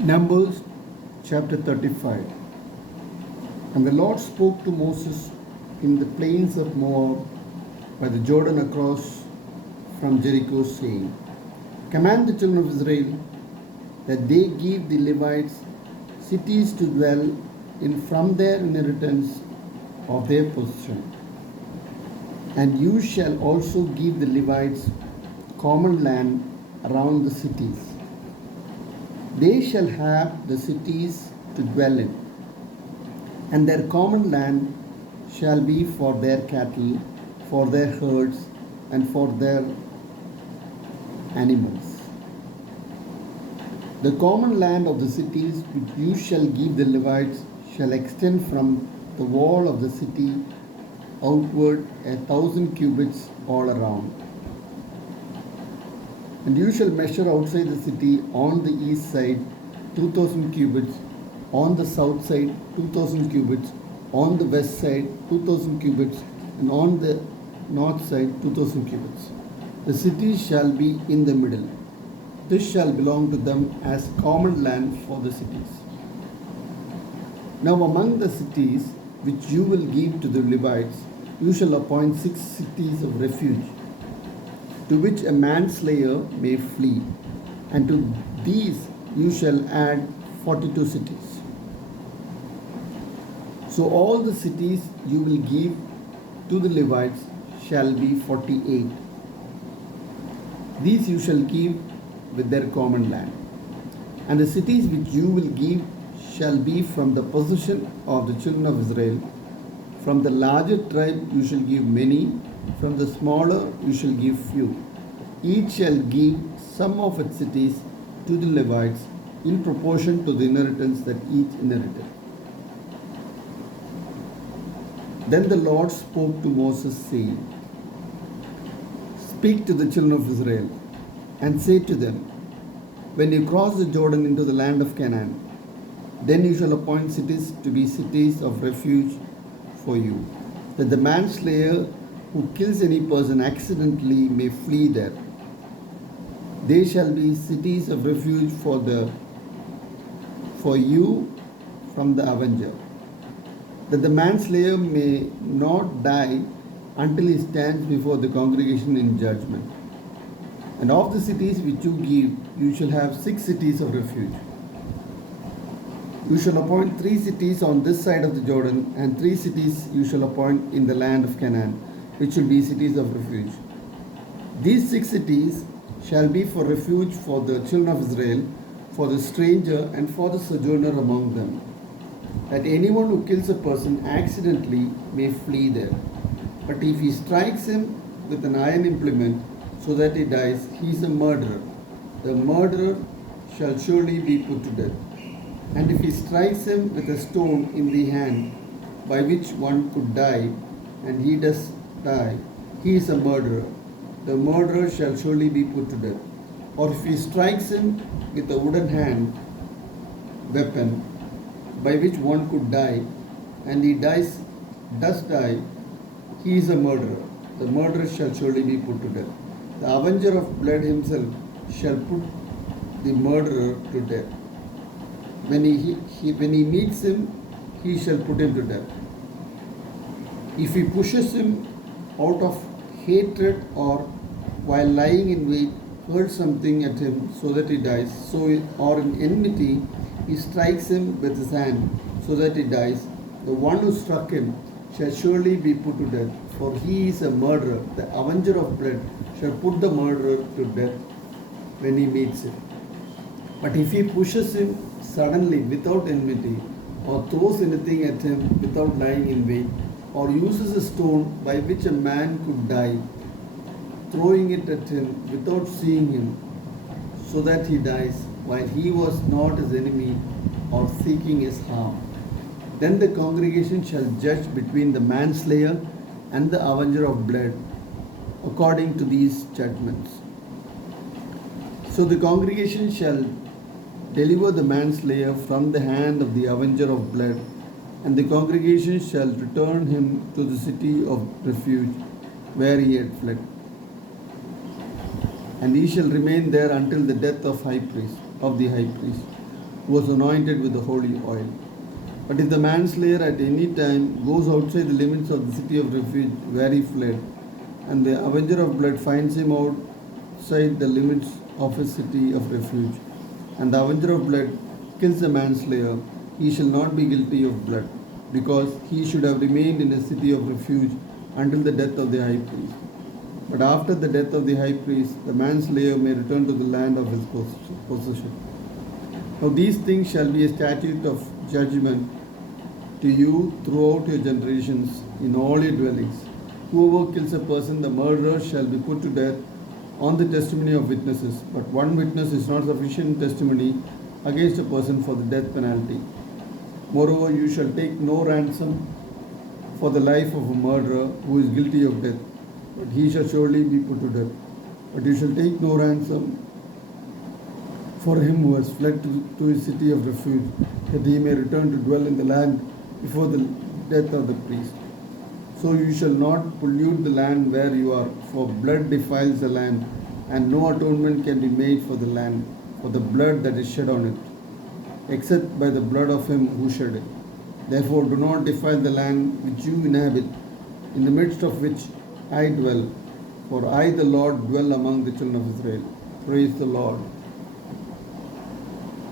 Numbers chapter 35. And the Lord spoke to Moses in the plains of Moab by the Jordan across from Jericho, saying, Command the children of Israel that they give the Levites cities to dwell in from their inheritance of their possession. And you shall also give the Levites common land around the cities. They shall have the cities to dwell in, and their common land shall be for their cattle, for their herds, and for their animals. The common land of the cities which you shall give the Levites shall extend from the wall of the city outward 1,000 cubits all around. And you shall measure outside the city on the east side 2,000 cubits, on the south side 2,000 cubits, on the west side 2,000 cubits, and on the north side 2,000 cubits. The city shall be in the middle. This shall belong to them as common land for the cities. Now among the cities which you will give to the Levites, you shall appoint 6 cities of refuge, to which a manslayer may flee, and to these you shall add 42 cities. So all the cities you will give to the Levites shall be 48. These you shall give with their common land. And the cities which you will give shall be from the possession of the children of Israel. From the larger tribe you shall give many, from the smaller you shall give few. Each shall give some of its cities to the Levites in proportion to the inheritance that each inherited. Then the Lord spoke to Moses, saying, Speak to the children of Israel, and say to them, When you cross the Jordan into the land of Canaan, then you shall appoint cities to be cities of refuge for you, that the manslayer who kills any person accidentally may flee there. They shall be cities of refuge for you from the avenger, that the manslayer may not die until he stands before the congregation in judgment. And of the cities which you give, you shall have 6 cities of refuge. You shall appoint 3 cities on this side of the Jordan, and 3 cities you shall appoint in the land of Canaan, which shall be cities of refuge. These 6 cities shall be for refuge for the children of Israel, for the stranger and for the sojourner among them, that anyone who kills a person accidentally may flee there. But if he strikes him with an iron implement so that he dies, he is a murderer. The murderer shall surely be put to death. And if he strikes him with a stone in the hand, by which one could die, and he does die, he is a murderer. The murderer shall surely be put to death. Or if he strikes him with a wooden weapon, by which one could die, and he does die, he is a murderer. The murderer shall surely be put to death. The avenger of blood himself shall put the murderer to death. When he meets him, he shall put him to death. If he pushes him out of hatred or while lying in wait, hurls something at him so that he dies, or in enmity, he strikes him with his hand so that he dies, the one who struck him shall surely be put to death, for he is a murderer. The avenger of blood shall put the murderer to death when he meets him. But if he pushes him suddenly without enmity, or throws anything at him without lying in wait, or uses a stone by which a man could die, throwing it at him without seeing him, so that he dies, while he was not his enemy or seeking his harm, then the congregation shall judge between the manslayer and the avenger of blood according to these judgments. So the congregation shall deliver the manslayer from the hand of the avenger of blood, and the congregation shall return him to the city of refuge where he had fled. And he shall remain there until the death of the high priest. who was anointed with the holy oil. But if the manslayer at any time goes outside the limits of the city of refuge where he fled, and the avenger of blood finds him outside the limits of his city of refuge, and the avenger of blood kills the manslayer, he shall not be guilty of blood, because he should have remained in a city of refuge until the death of the high priest. But after the death of the high priest, the manslayer may return to the land of his possession. Now these things shall be a statute of judgment to you throughout your generations in all your dwellings. Whoever kills a person, the murderer shall be put to death on the testimony of witnesses. But one witness is not sufficient testimony against a person for the death penalty. Moreover, you shall take no ransom for the life of a murderer who is guilty of death, but he shall surely be put to death. But you shall take no ransom for him who has fled to his city of refuge, that he may return to dwell in the land before the death of the priest. So you shall not pollute the land where you are, for blood defiles the land, and no atonement can be made for the land, for the blood that is shed on it, except by the blood of him who shed it. Therefore do not defile the land which you inhabit, in the midst of which I dwell, for I the Lord dwell among the children of Israel. Praise the Lord.